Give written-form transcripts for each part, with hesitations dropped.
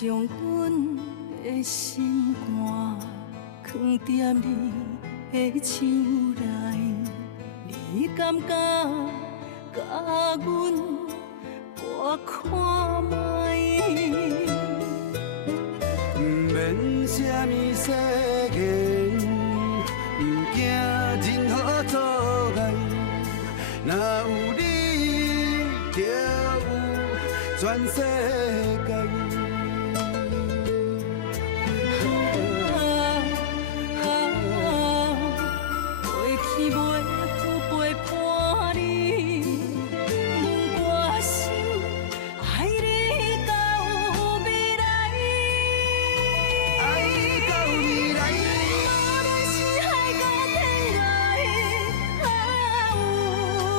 将阮的心肝藏在你的手内，你敢甲阮我看卖？免什么誓言，不惊任何阻碍，若有你，就有全世界。过去袂有陪伴你，我心爱你到未来。爱到未来，无论是海角天涯，有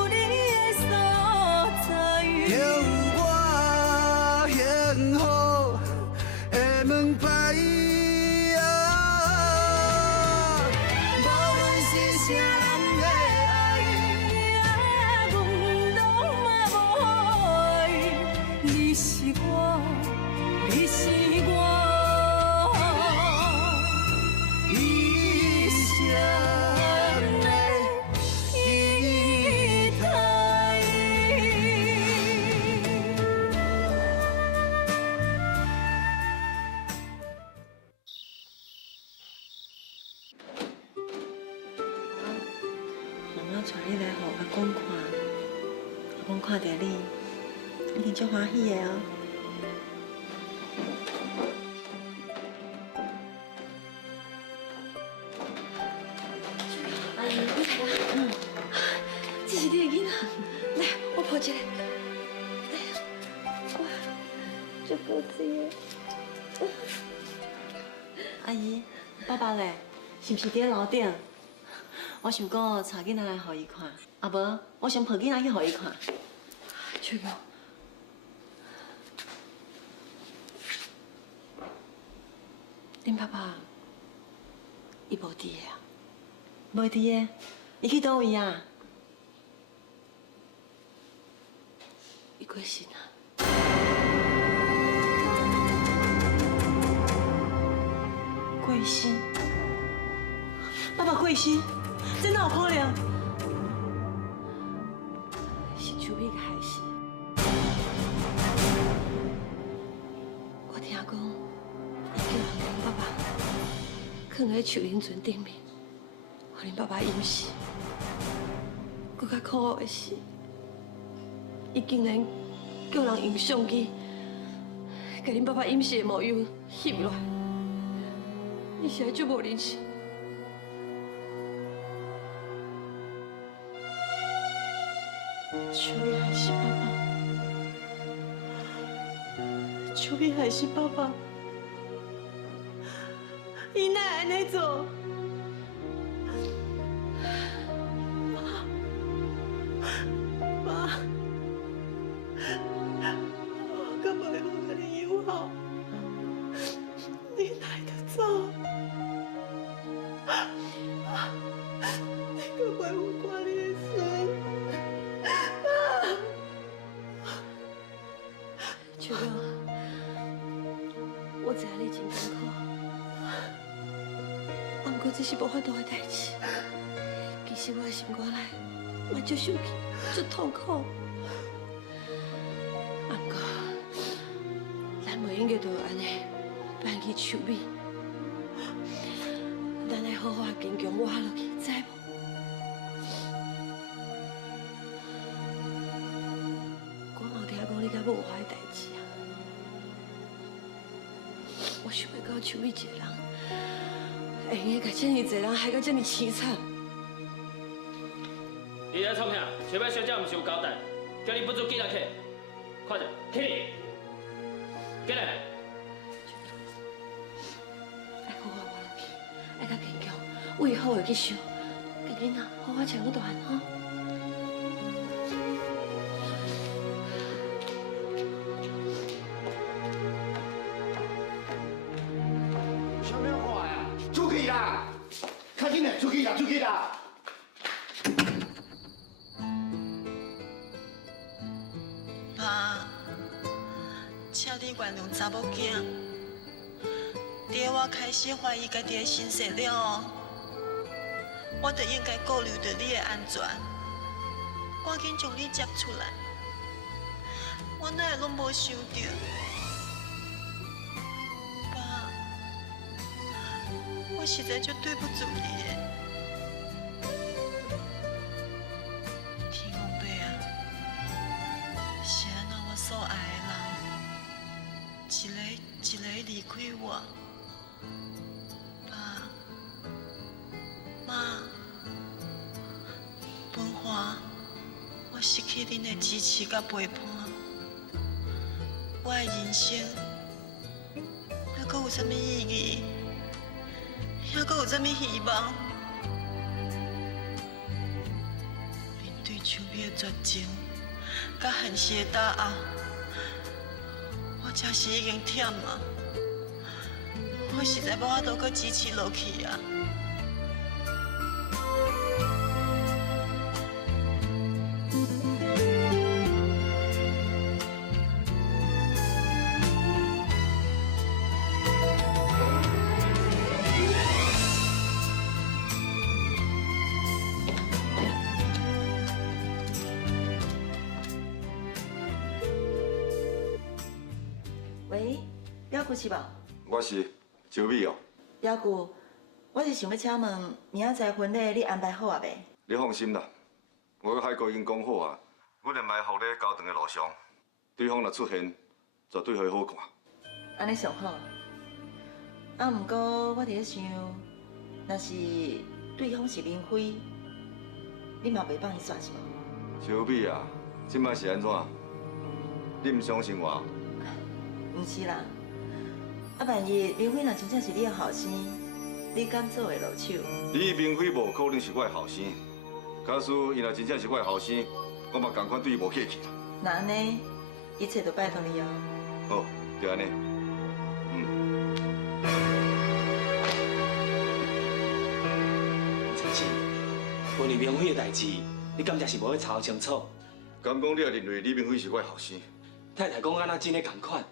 你的所在，就有我幸福的门牌。无论是啥人的爱，阮拢嘛无爱，你是我，你是我一生的依赖。妈妈带你来，互阿公看，阿公看到你，一定足欢喜的哦。阿姨，你来啦！这是你的囡仔，来，我抱一下。哇，足高兴的。阿姨，爸爸嘞，是不是伫楼顶？我想讲带囡仔来互伊看，啊无，我想抱囡仔去互伊看。秋瑶，恁爸爸，伊无伫的啊？无伫的，伊去倒位啊？伊过身啊？过身？爸爸过身？真哪有可能？是秋美给害死。我听讲，伊叫人将爸爸放在树林船顶面，互恁爸爸淹死。更较可恶的是，伊竟然叫人用相机，把恁爸爸淹死的模样翕落来。伊实在足无人性。秋美害死爸爸，秋美害死爸爸，伊哪会安尼做？妈，我可袂好甲你友好，你哪会得走？你可袂有看你的孙？秋瑶，我知影你真艰苦，不过这是无法度的代志。其实我的心肝内嘛足生气、足痛苦。不过，咱袂应该就安尼放弃秋美，咱要好好坚强活落去，知无？我嘛有听讲你甲母花的代志啊。我想要到秋美一个人，会用甲这么多人害到这么凄惨。你在创啥？前摆小姐毋是有交代，叫你不准记人客，快点，起来，起来！爱好好活落去，爱较坚强，为好的去想，甲囡仔好好长大汉吼。什么话呀？出去啦！赶紧的，出去啦，出去啦！爸，车顶原谅查某囝。在我开始怀疑家己的身世了，我就应该顾虑到你的安全，赶紧将你接出来。我哪会拢无想到，爸，我实在就对不住你的。天公伯啊，是安怎我所爱的人，一个一个离开我。爸、妈、文华，我失去恁的支持甲陪伴，我的人生还阁有啥物意义？还阁有啥物希望？面对手臂的绝情，甲现实的打压，我真是已经忝啊！我实在无法度搁支持落去啊！喂，表姑是无？我是周美哦。表姑，我是想要请问，明仔载婚礼你安排好啊未？你放心啦，我跟海哥已经讲好啊，阮会埋伏咧高长的路上，对方若出现，绝对会好看。安尼上好。啊，毋过我伫咧想，若是对方是明辉，你嘛袂放伊煞是无？周美啊，即摆是安怎？你毋相信我？毋是啦，啊，万一明辉若真正是你的后生，你敢做会落手？你明辉无可能是我的后生，假使伊若真正是我的后生，我嘛同款对伊无客气啦。那安尼，一切都拜托你哦。好，就安尼。真是，关于明辉的代志，你敢才是无去查清楚？敢讲你也认为李明辉是我的后生？太太讲安那真诶同款，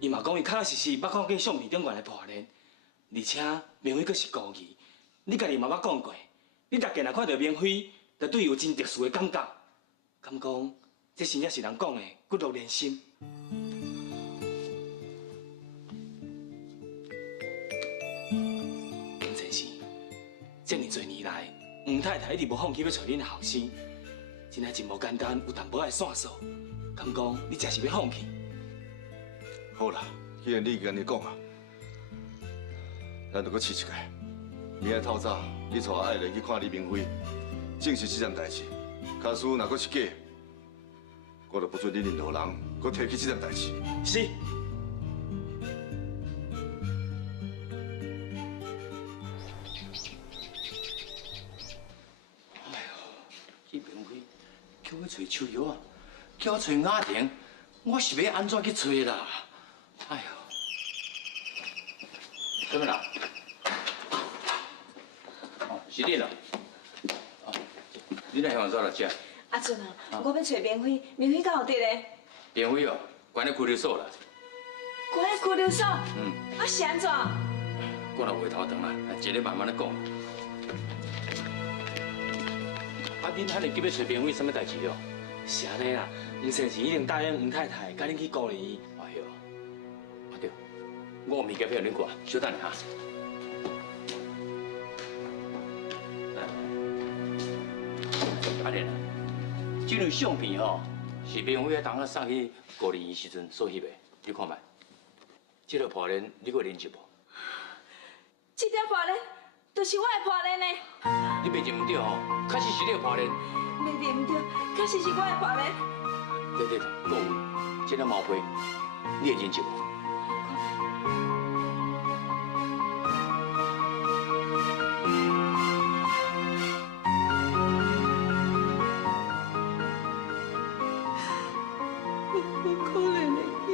伊嘛讲伊确实是捌看见相片顶悬的破链，而且明辉阁是故意。你家己嘛捌讲过，你逐个若看到明辉，就对伊有真特殊的感觉。敢讲这真正是人讲的骨肉连心？林先生，这么多年来，黄太太一直无放弃要找恁的后生，真系真无简单，有淡薄仔线索。敢讲你真是要放弃？好啦，既然你已经安尼讲啊，咱就搁试一下。明仔透早，你带爱人去看李明辉，证实这件代志。假使若搁是假，我就不准你任何人搁提起这件代志。是。哎呦，李明辉叫我找秋瑶啊！叫我找雅婷，我是要安怎去找啦？哎呦，什么人？哦，是你啦。哦，你来向我走来遮。阿俊啊，我要找明辉，明辉敢有伫咧？明辉哦，关咧拘留所啦。关咧拘留所？啊是安怎？我若回头长啦，一日慢慢咧讲。啊，恁遐尼急要找明辉，什么代志了？是安尼啦，黄先生已经答应黄太太，甲恁去鼓励伊。哎呦，啊对，我有物件要互恁看，稍等下。阿莲啊，这张相片吼，是明辉当下送去高丽医时阵所翕的，你看卖。这个破链你搁认识无？这条破链就是我的破链呢。你袂认唔对吼，确实是你的破链。袂认唔对，确实是我的破链。对对对，搁有这个毛皮，你会认识无？我可怜的囝，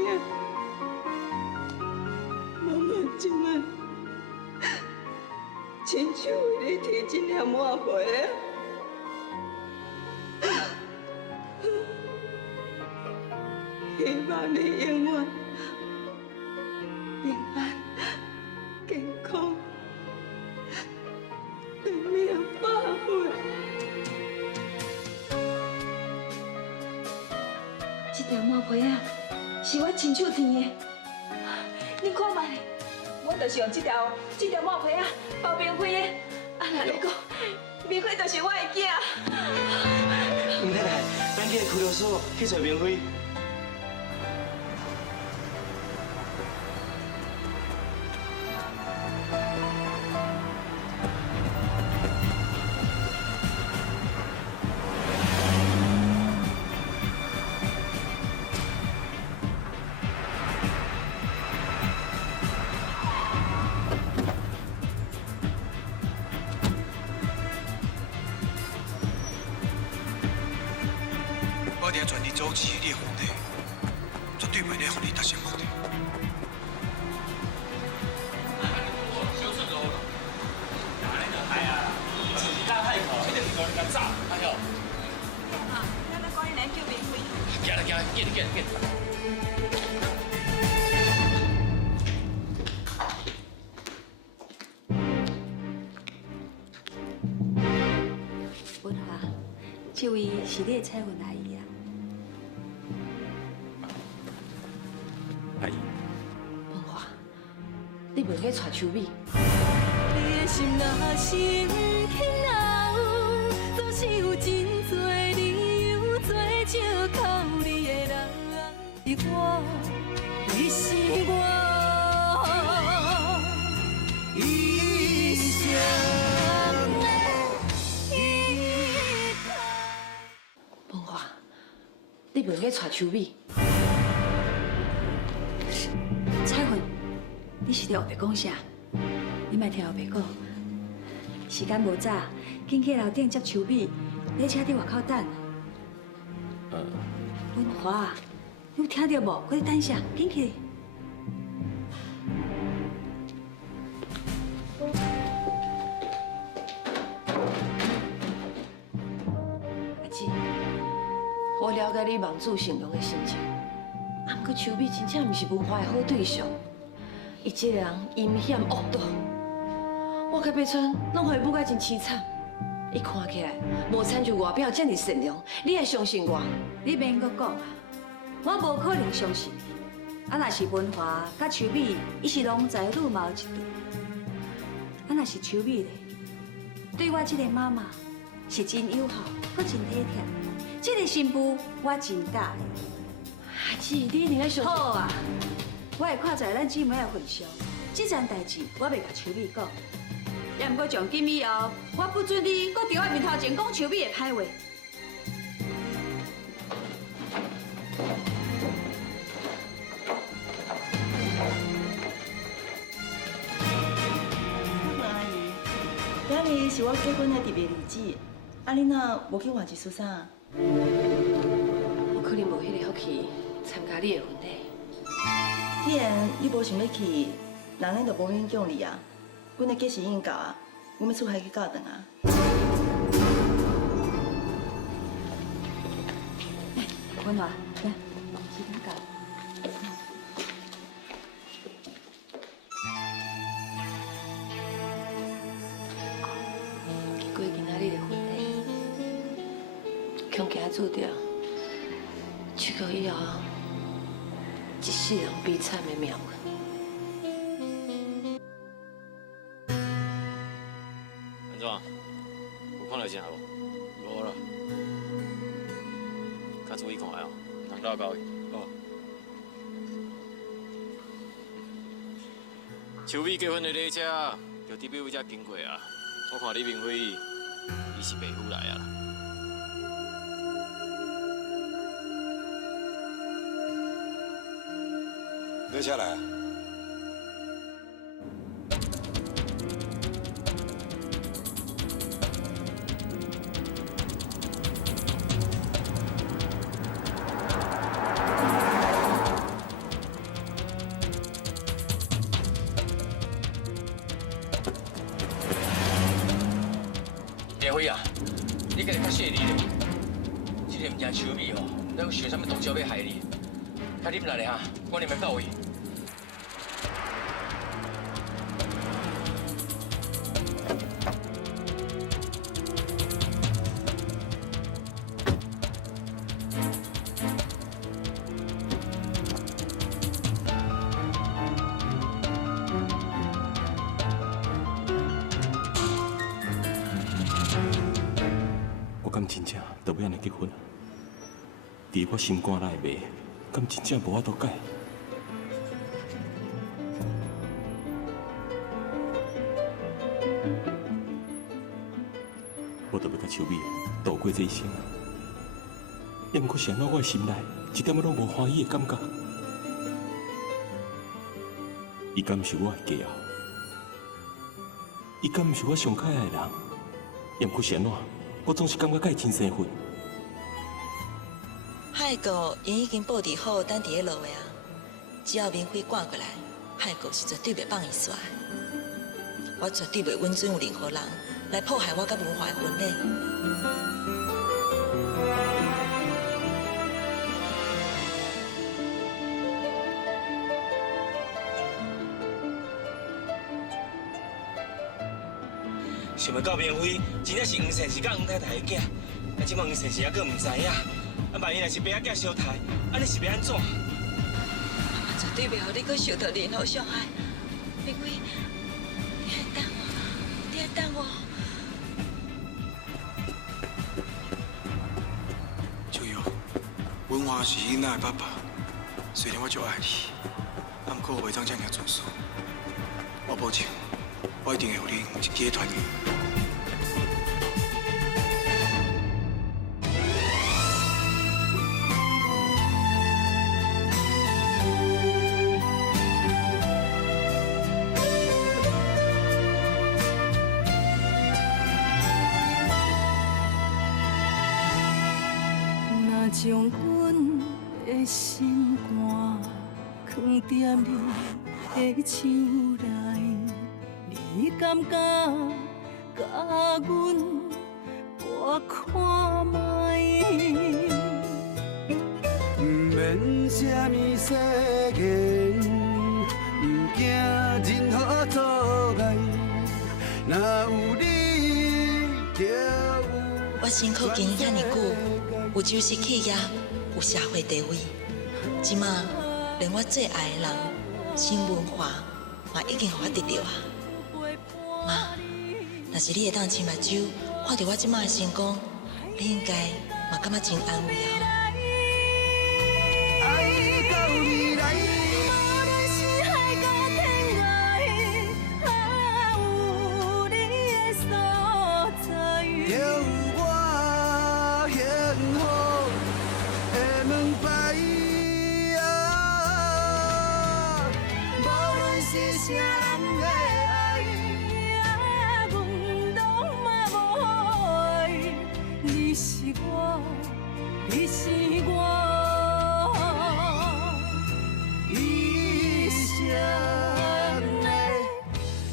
妈妈今晚亲手为你提这粒麻皮啊！希望你永远平安、健条毛皮啊，是我亲手填的。你看卖，我就是用这条毛皮啊包冰花的。啊，那你讲，明辉就是我的囝。吴太太，咱去拘留所去找明辉。我一定全力阻止你的皇帝，绝对袂让你达成目的。文华，这位是你的彩云阿姨啊。阿姨，文华，你袂去娶秋美？你的心若是轻若有，总是有真多理由，做借口你的人。我，你是我一生的依靠。文华，你袂去娶秋美？彩云，你是伫后壁讲啥？你莫听后壁讲。时间无早，紧去楼顶接秋美，你车伫外口等。文华，你有听到无？我伫等啥？紧去。阿姊，我了解你望子成龙的心情，啊，不过秋美真正毋是文华的好对象，伊这个人阴险恶毒，我甲八川拢互伊母甲真凄惨。伊看起来无亲像外表这么善良，你还相信我？你免阁讲啊，我无可能相信你。啊，若是文华甲秋美，伊是郎才女貌一对。啊，若是秋美咧，对我这个妈妈是真友好，搁真体贴。这个新妇我真喜欢。阿姊，你一定要相信。好啊，我会看在咱姊妹的份上，这件代志我袂甲秋美讲。也毋过从今以后，我不准你搁伫我面头前讲秋美的歹话。阿姨，今日是我结婚的特别日子，啊，你哪无去外地出啥？我可能无迄个福气参加你的婚礼。既然你无想要去，那咱就无勉强你啊。阮的计时已经到啊，阮要出海去教堂啊。文华，来，时间到。过今仔日的婚礼，恐惊注定，去到以后，一世人悲惨的命运。安怎？有看到啥无？无啦。较注意看哦，人到到位。哦。秋美结婚的礼车，就伫尾位遮经过啊。我看李明辉，伊是爸母来啊。礼车来啊！叶辉啊，你今日较细腻咧，这个物件秋美吼，咱有想啥物毒招要害你？较啉来咧哈，我啉要到位。敢真正就要安尼结婚？伫我心肝内面，敢真正无法度改？我就要甲秋美度过这一生。也毋过是安怎，我的心内一点仔拢无欢喜的感觉。伊敢毋是我的家后？伊敢毋是我上可爱的人？也毋过是安怎，我总是感觉甲伊真生分。海狗因已经布置好等伫咧落位啊，只要明辉赶过来，海狗是绝对袂放伊煞的。我绝对袂允准有任何人来破坏我甲文华的婚礼。想要到明辉，真正是黄善是甲黄太太的囝，啊，即摆黄善是还佫毋知影，啊，万一若是爸仔囝相杀，安尼是要安怎？我绝对袂互你佫受到任何伤害。明辉，你来等我，你来等我。秋瑶，文华是囡仔的爸爸，虽然我足爱你，但不过我袂当这样做事。我保证，我一定会互你一家团圆。将阮的心肝藏在你的手内，你敢觉甲阮我看卖？毋免什么世言，毋惊任何阻碍，若有你就有。我辛苦经营遐尼久。有就是企业，有社会地位，即马连我最爱的人沈文华嘛已经互我得到啊！妈，若是你会当亲目睭看到我即马的成功，你应该嘛感觉真安慰啊！爱到未来。无论是海角天涯，还有你的所在。啥人的爱，阮拢嘛无爱，你是我，你是我，一生的期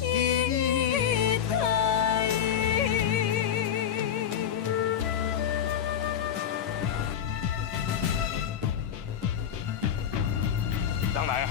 待。人来啊！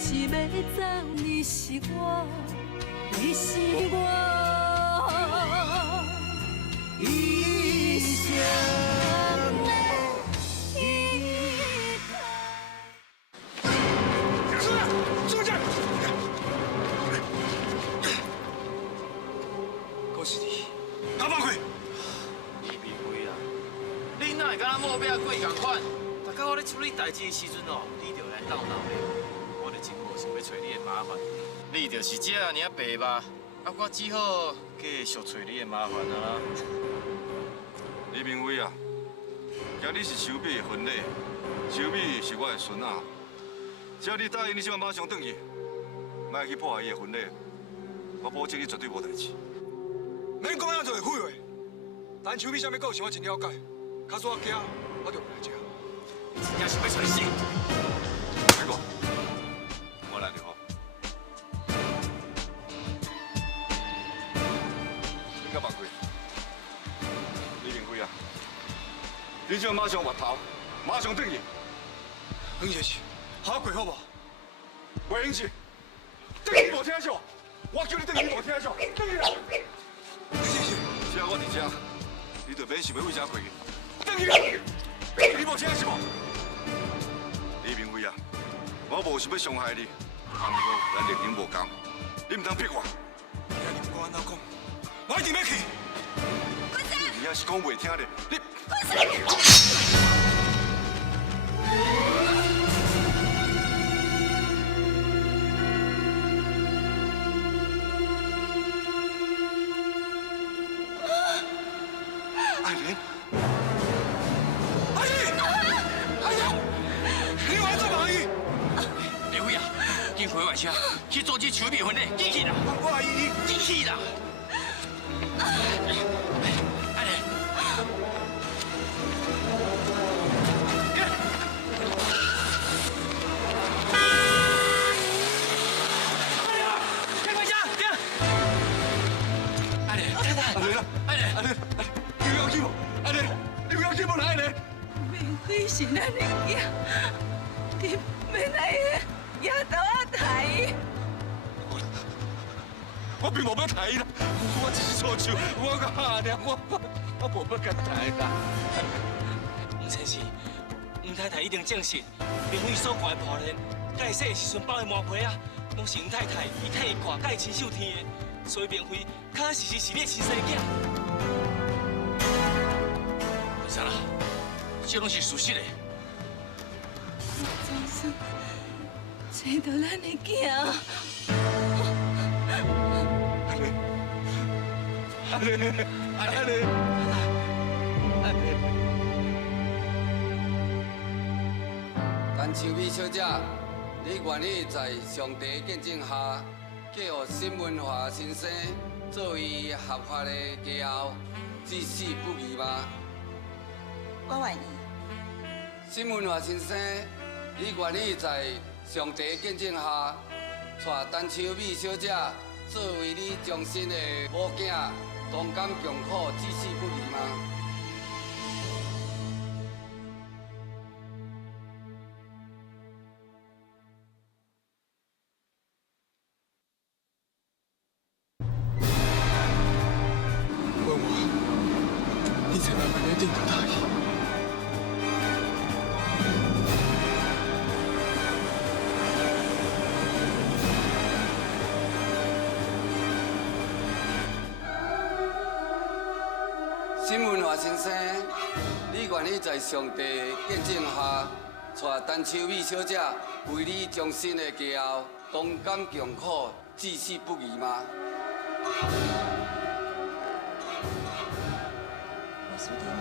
是要走，你是我，你是我，一生的期待。住下！恭喜你，拿放开！李明辉啦，你哪会敢若某尾鬼共款？大家我咧处理代志的时阵哦，你就来闹闹的。我就真无想要找你的麻烦。你就是这样尔白吧？啊，我只好继续找你的麻烦啊。李明辉啊，今日是秋美的婚礼，秋美是我的孙仔，只要你答应，你即马马上转去，莫去破坏伊的婚礼，我保证你绝对无代志。免讲遐多废话，但秋美啥物个性我真了解，假使我惊，我就袂来这。你真正是要找死！别讲，我来就好。你甲放开，李明辉啊，你即马马上回头，马上转去。黄姐是，下跪好不好？魏英是，等你无听着，我叫你等你无听着，等你啦！黄姐是，只要我伫遮，你就免想要为啥跪去。等你啦！你无听是无？李明辉啊，我无想要伤害你，啊，不过咱立场无同，你唔通逼我。今日我安怎讲，我一定要去。你也是讲袂听的，你。爱莲，阿姨，阿姨，你有安怎嘛阿姨？李辉啊，紧回外车去组织手臂婚礼，进去啦！我阿姨，进去啦！阿莲。是咱的囝，你免来野刀仔抬伊。我并无要抬伊啦，我只是错手，我个下尔，我无要甲抬啦。吴先生，吴太太一定证实，明辉所挂的破链，甲伊洗的时阵包的毛皮啊，拢是吴太太伊替伊挂，甲伊亲手添的，所以明辉确确实实是你的亲生囝。为啥啦？这拢是事实的。总算找到咱的囝。阿莲，陈秋美小姐，你愿意在上帝见证下，嫁予新文华先生作为合法的家后，至死不渝吗？我愿意。新文华先生，你愿意在上帝见证下，带陈秋美小姐作为你终身的母囝，同甘共苦，至死不渝吗？文华，你千万别定到大意。新文华先生，你愿意在上帝见证下，带陈秋美小姐为你终身的家后，同甘共苦，至死不渝吗？我输给你。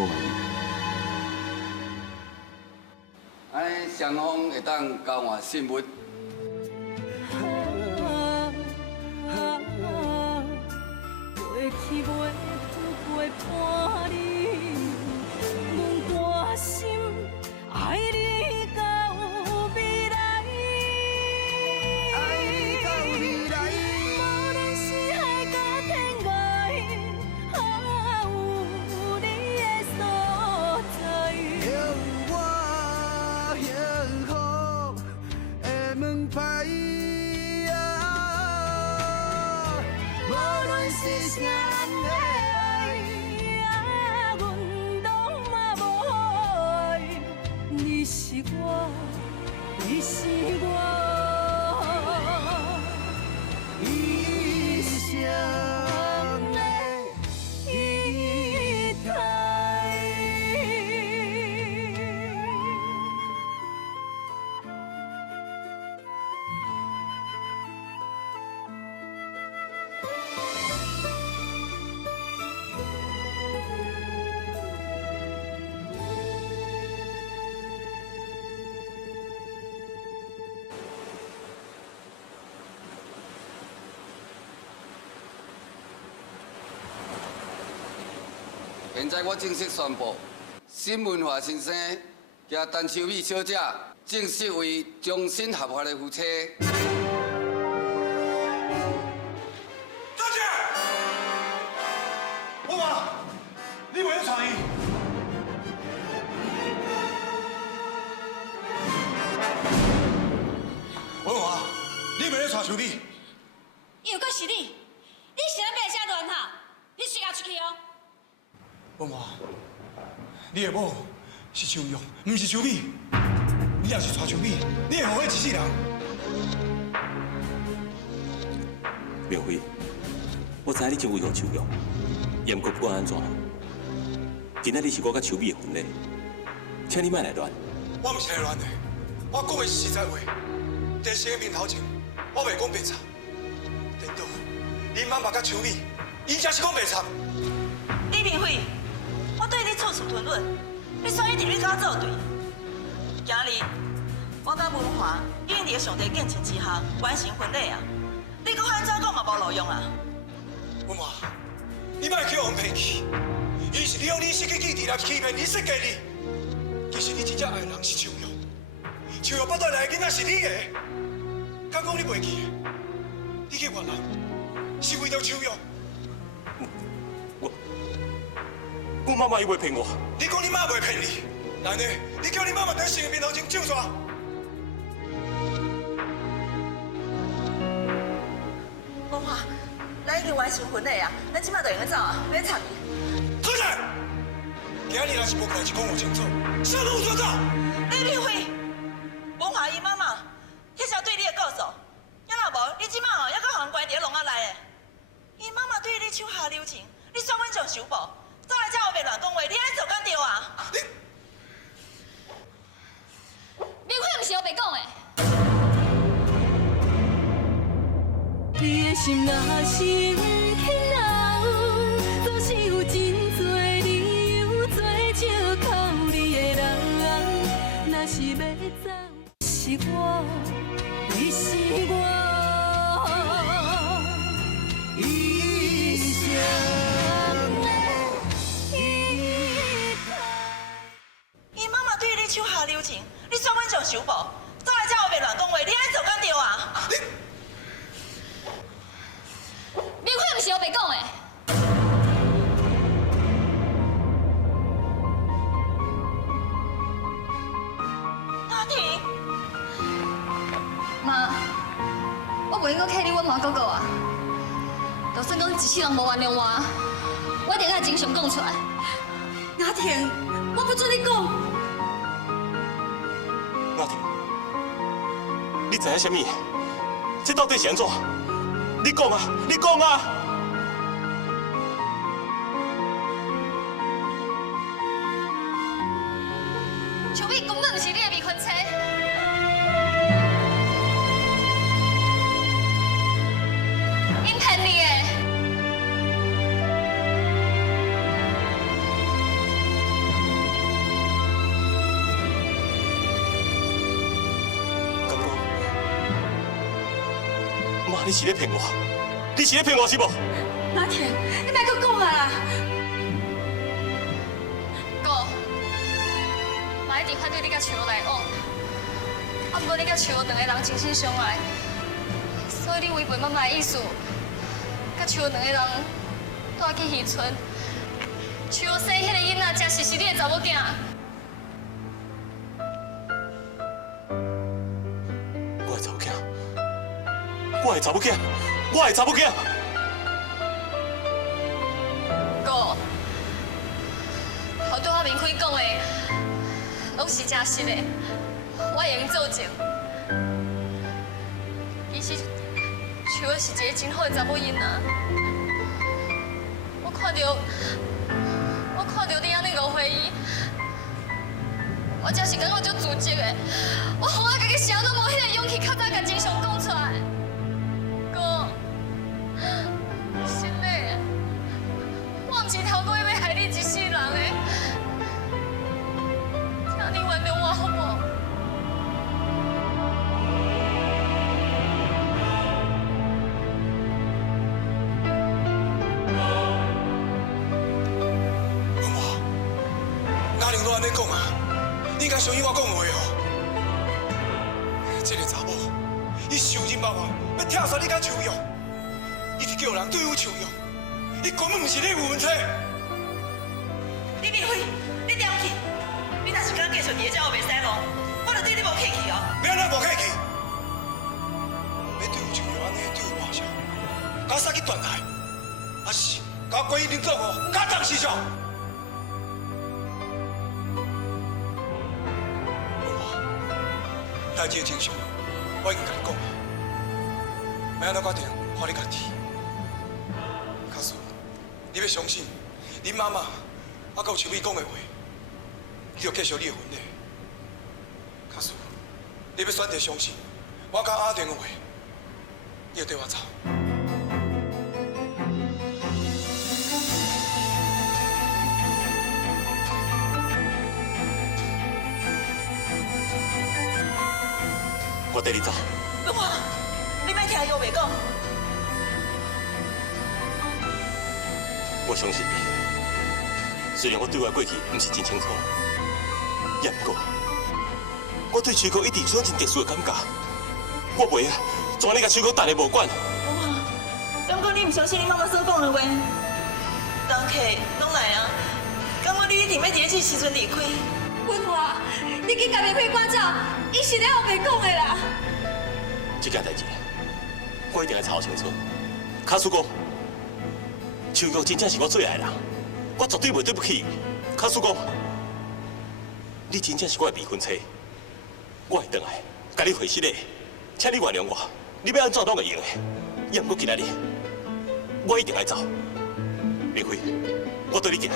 我愿意。安尼双方会当交换信物。过去袂负陪伴你，阮决心爱你到未来。无论是海角天涯，有你的所在。有我幸福的门牌啊，无论是啥人的爱，阮拢嘛无爱。你是我，你是我。一生的一体。现在我正式宣布，新文华先生甲陈秋美小姐正式为终身合法的夫妻。大姐，我妈，你袂用创意。文华，你袂用带秋美。又搁是你，你是咧变啥乱哈？你随我出去哦！文华，你的某是秋玉，不是秋美。你若是带秋美，你会后悔一世人。明辉，我知影你真为何秋玉，也毋过不管安怎，今仔日是我甲秋美的婚礼，请你莫来乱。我毋是来乱的，我讲的是实在话。电视的面头前，我袂讲白贼。颠倒，恁妈妈甲秋美，伊才是讲白贼。李明辉，我对你处处吞忍，你选伊替你甲我作对。今日我甲文华已经伫上帝见证之下完成婚礼啊！你搁安怎讲嘛无路用啊？文华，你莫去互骗去，伊是利用你失去记忆来欺骗你设计你。其实你真正爱的人是秋玉，秋玉腹肚内的囡仔是你的。敢讲你袂记的？你去越南是为着秋玉。我妈妈伊袂骗我。你讲你妈袂骗你，那呢？你叫你妈妈在新的面头前照抓。文华，咱已经完成婚礼啊，咱即摆就用走啊，免插伊。好势！今日若是无代志讲我清楚，啥都有做走。李明辉，文华伊妈妈，迄是对你的告诉。要若无，你即摆哦，还搁互人关伫笼仔内的。伊妈妈对你手下留情，你选阮上首步。早来才后面乱讲话，你安做敢对啊？明辉毋是我白讲的。你的心若是不肯留，总是有真多理由做借口你的人。若是要走，是我，你是我。手下留情，你选阮上首步，早来才后面乱讲话，你安做敢对啊？明辉毋是我白讲的。阿婷，妈，我袂应该客你阮妈哥哥啊！就算讲一世人无原谅我，我一定爱真相讲出来。阿婷，我不准你讲。阿婷，你知影什么？这到底是安怎？你讲啊！你讲啊！秋美根本不是你的未婚妻，因骗你的。你是咧骗我？你是咧骗我是无？阿婷，你莫搁讲啊！哥，妈一直反对你甲秋来往，啊，不过你甲秋两个人真心相爱，所以你违背妈妈的意思，甲秋两个人带去渔村。秋生迄个囡仔，才是你的查某囝。我的查某囝。我的查某囝，我的查某囝。哥，我对我明辉讲的，拢是真实的，我会用作证。其实，像我是一个真好的查某囡仔。我看到你安尼误会伊，我真是感觉足自责的。我好啊，家己啥都无迄个勇气，较早甲真相讲出来。是头过要害你一世人的，请你原谅我好无？文华，哪能都安尼讲啊？你应该相信我讲的话哦。这个查某，伊受尽包袱，要拆散你甲树玉，伊是叫人对付树玉，伊根本不是你有问题。李明辉，你了去！你若是敢继续伫个这后袂使咯，我就对你无客气哦。要安怎无客气？要对付树玉安尼对付我啥？甲我杀去断台，还是甲我关于恁做伙，甲当师兄？代志的真相，我已经甲你讲了，要安怎决定，看你家己。卡叔，你要相信恁妈妈，还有树美讲的话，你要继续你的婚礼。卡叔，你要选择相信我甲阿田的话，你要对我走。我带你走。龙华，你莫听伊话袂讲。我相信你。虽然我对我过去不是真清楚，也不过，我对徐哥一直有种真特殊的感觉。我袂啊，怎你甲徐哥等下无管？龙华，敢讲你唔相信你妈妈所讲的话？人客拢来啊，敢讲你一定要伫个时阵离开？文华，你紧甲明辉赶走，伊是咧后面讲的啦。这件代志，我一定要查清楚。卡叔公，秋哥真正是我最爱的人，我绝对袂对不起。卡叔公，你真正是我的未婚妻，我会回来，甲你会师的，请你原谅我。你要安怎拢会用的。也不过今仔日，我一定要走。明辉，我对你行。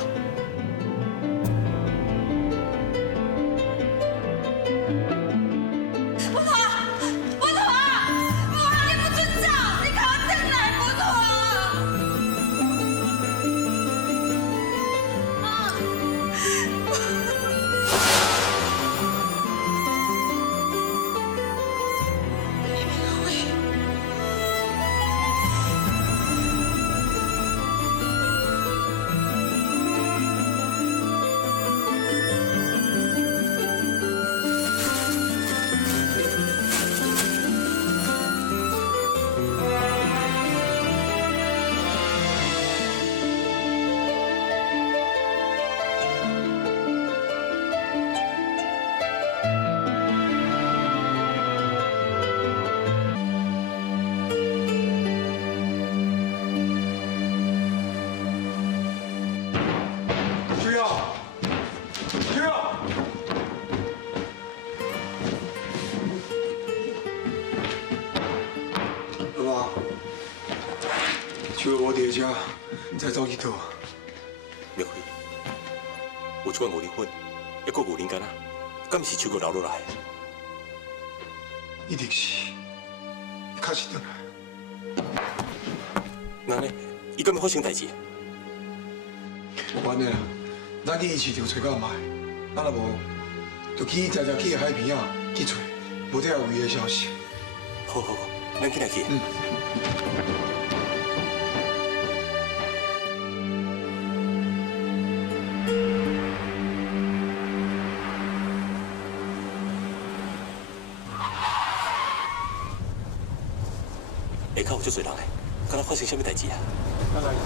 就我伫遮，再走去倒。明辉，有一罐牛奶粉，还佫牛奶干啊，敢是秋哥留落来？一定是，确实转来。那呢？伊敢要发生代志？完了啦，咱去市场找到卖，啊若无，就去常常去海边啊去找，无得有伊的消息。好好好，咱起来去。下口有足侪人诶，敢若发生什么代志啊？咱来看。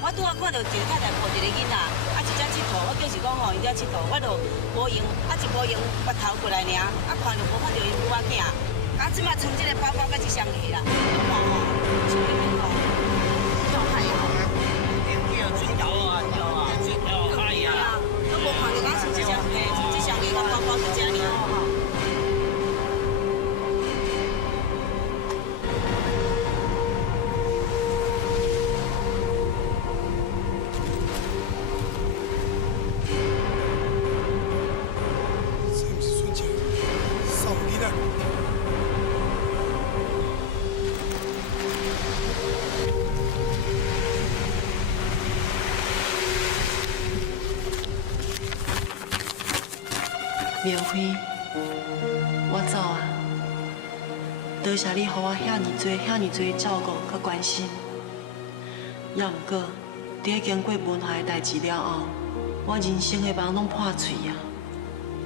我拄仔看到一个太太抱一个囡仔，啊一只佚佗，我就是讲吼，伊只佚佗，我就无用，啊一无用，拔头过来尔，啊看就无看到伊母仔囝，啊即马穿这个包包甲一双鞋啦，你看吼，穿个面孔，要害啊！水条啊，条啊，水条害啊！都无看到我穿一双鞋，穿这双鞋甲包包就这尔。苗辉，我走啊！多谢你，予我遐尼多照顾佮关心。也毋过，伫经过文化的代志了后，我人生的梦拢破碎啊！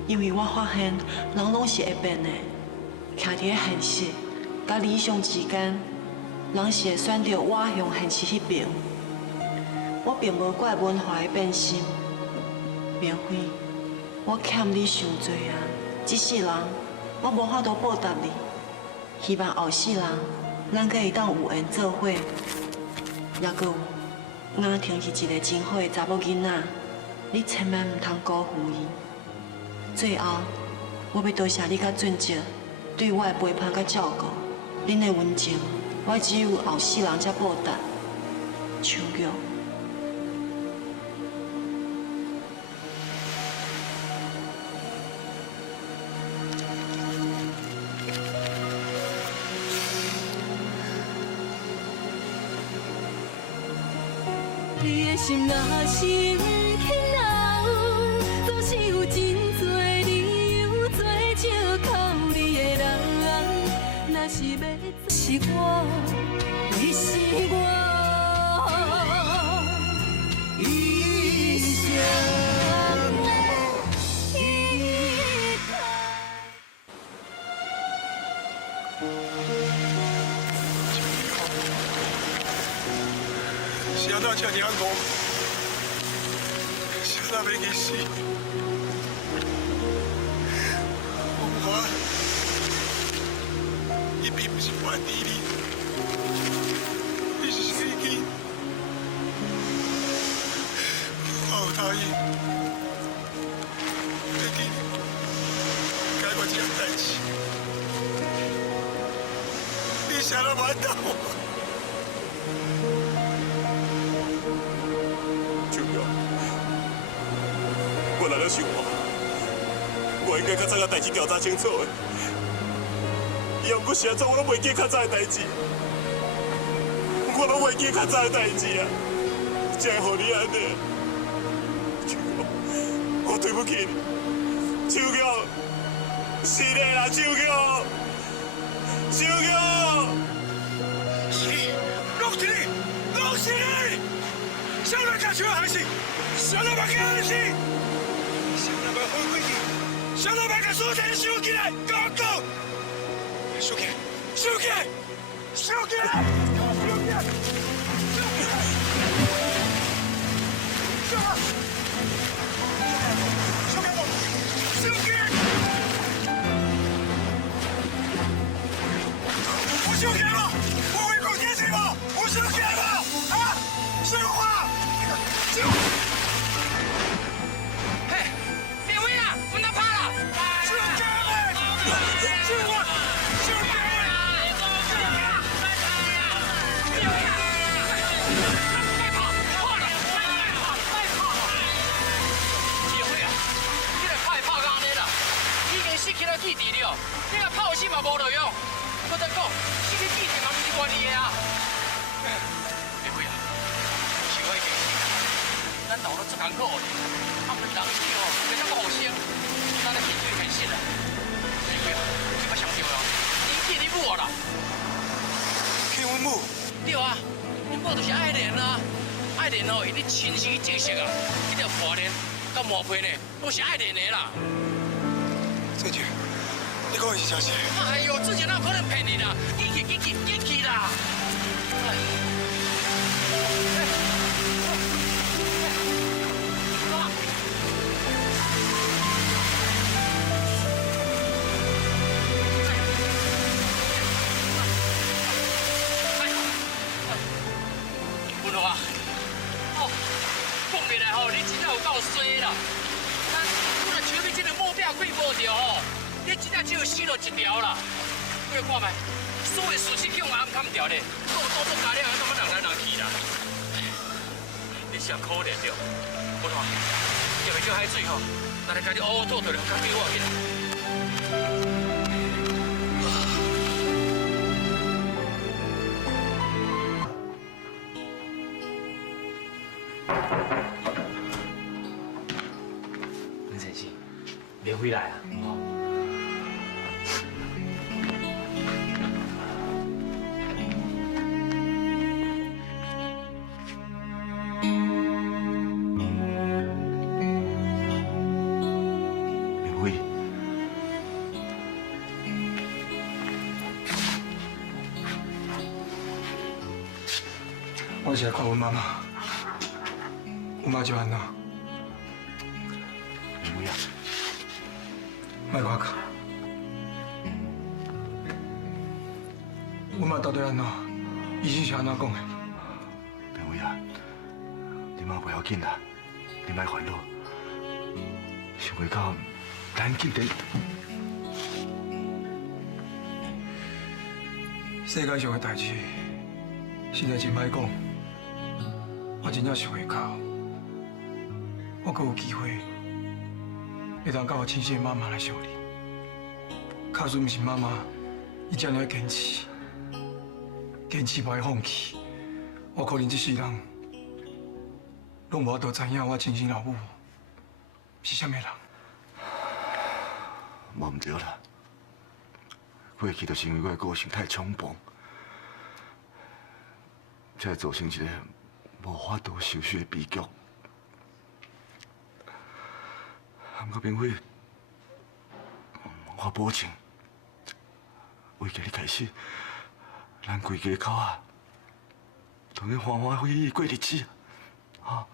因为我发现人拢是会变的，徛伫个现实甲理想之间，人是会选择我向现实迄边。我并无怪文化的变心，苗辉，我欠你伤多啊！这世人我无法度报答你，希望后世人咱可以当有缘做伙。也阁有，雅婷是一个真好的查某囡仔，你千万唔通辜负伊。最后，我要多谢你甲俊杰对我的陪伴甲照顾，恁的温情，我只有后世人才报答。秋玉。你的心若是不肯留，总是有真多理由做借口你的人。若是要是我，你是我一生的依靠。谁那这样讲？谁那要去死？我，伊并不是叛逆你，你是生气。我有答应，要去解决这件代志。你啥都瞒到我。我来了想我应该较早甲代志调查清楚的，也毋过是安怎我拢袂记较早的代志，我拢袂记较早的代志啊，才会予你安尼。秋玉，我对不起你，秋玉，是的啦，秋玉，秋玉，是，拢是你，拢是你，谁来干什么还是？谁来把干事？谁来把回归去？谁来把个所有人收起来？给我讲！收起来！收起来！收起来！收起来！收啊！收起来！收起来！我收起来了！我会讲天气吗？我收起来了！啊！说话！收！记住了，你若炮死嘛无路用。我再讲，这个记者嘛不是我你的啊。别会啊，想我已经死了。咱老了做功课的，啊，人死哦，别当无声，咱来面对现实啦。别会啊，你莫想着了，你记你母啦。骗阮母？对啊，你母就是爱莲啊，爱莲哦，伊咧亲身去证实啊，迄条破莲甲毛皮呢，都是爱莲的啦。正确。你讲的是真实？哎呦，之前哪有可能骗你啦？紧去啦！文华，哦，讲起来吼，你真正有够衰啦！咱若手边这个目标quit无着吼。你真正只有死落一条啦！过来看卖，所有事情去用暗砍掉咧，做加了，怎么人来人去啦？你是可怜着，我看，叫伊叫海水吼，咱来家己乌乌吐吐咧，较快活起来。林先生，别回来啊！哦。明辉，我是来看阮妈妈，阮妈就安怎？明辉啊，莫我讲，阮妈到底安怎？医生是安怎讲的？明辉啊，你妈不要紧啦，你莫烦恼。想袂到咱今天世界上的代志，实在真歹讲。我真正想袂到，我阁有机会会当甲我亲生的妈妈来相认。假使毋是妈妈，伊这样坚持，坚持袂放弃，我可能这世人拢无法度知影我亲生老母是啥物人。无毋对啦，过去就是因为我的个性太冲动，才会造成一个无法度收拾的悲剧。不过明辉，我保证，为今日开始，咱规家口啊，都能欢欢喜喜过日子啊！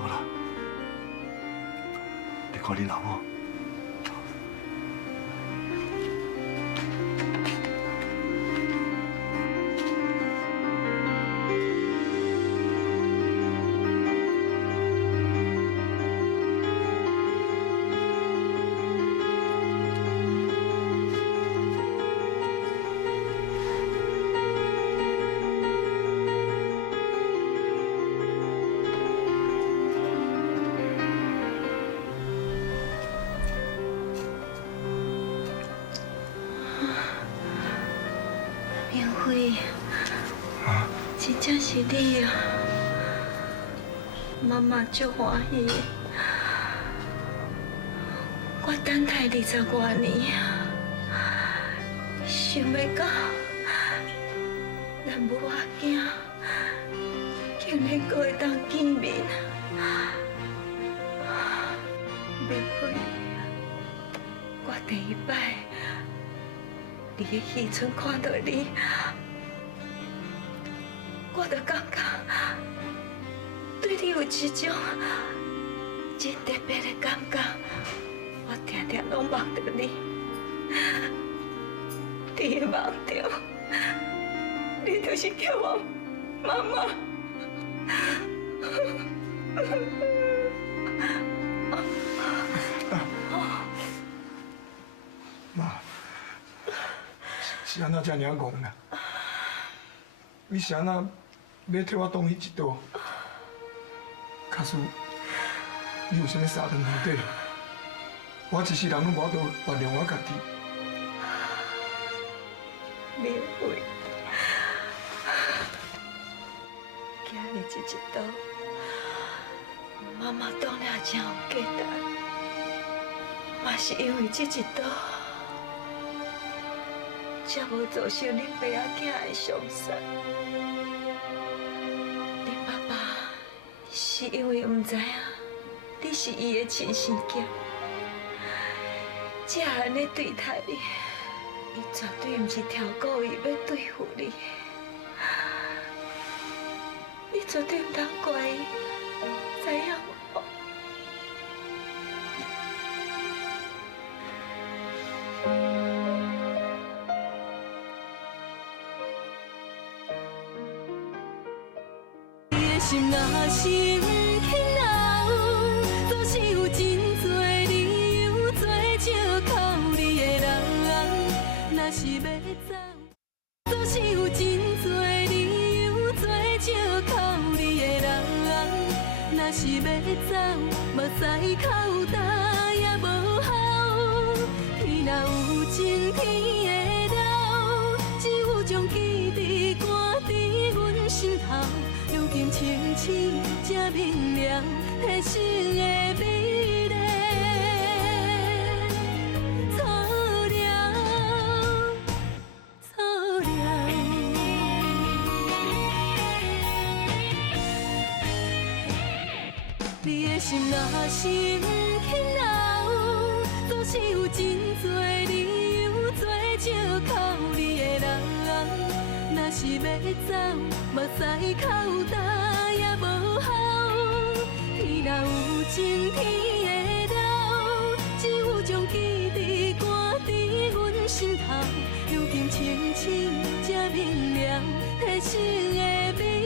好了，你看你老母。明辉，真正是你啊！妈妈足欢喜的，我等待20多年，想袂到咱母仔囝竟然阁会当见面。明辉，我第一摆伫个戏村看到你，我就感觉对你有一种真特别的感觉。我常常拢梦到你，伫个梦中，你就是叫我妈妈。妈，是安怎遮尔戆啦？你是安怎要替我挡伊一刀？假使你有啥物杀人行底，我一世人拢无法度原谅我家己。明辉，今日这一刀，妈妈挡了真有价值，嘛是因为这一刀，才无造成恁爸仔囝的伤杀。恁爸爸是因为唔知影你是伊的亲生囝，才安尼对待你。伊绝对唔是挑故意要对付你，你绝对唔通怪伊，知影无？你的心若是不肯留，总是有真多理由做借口你的人。若是要走，总是有真多理由做借口你的人。若是要走，目屎口干也无效。天若有情天会留，只有将记忆挂。的心若是不肯留，总是有真多理由做借口你的人。若是要走，目屎口干也无效。天若有情，天会留，只有将记忆赶伫阮心头。如今清醒才明了，提醒的美。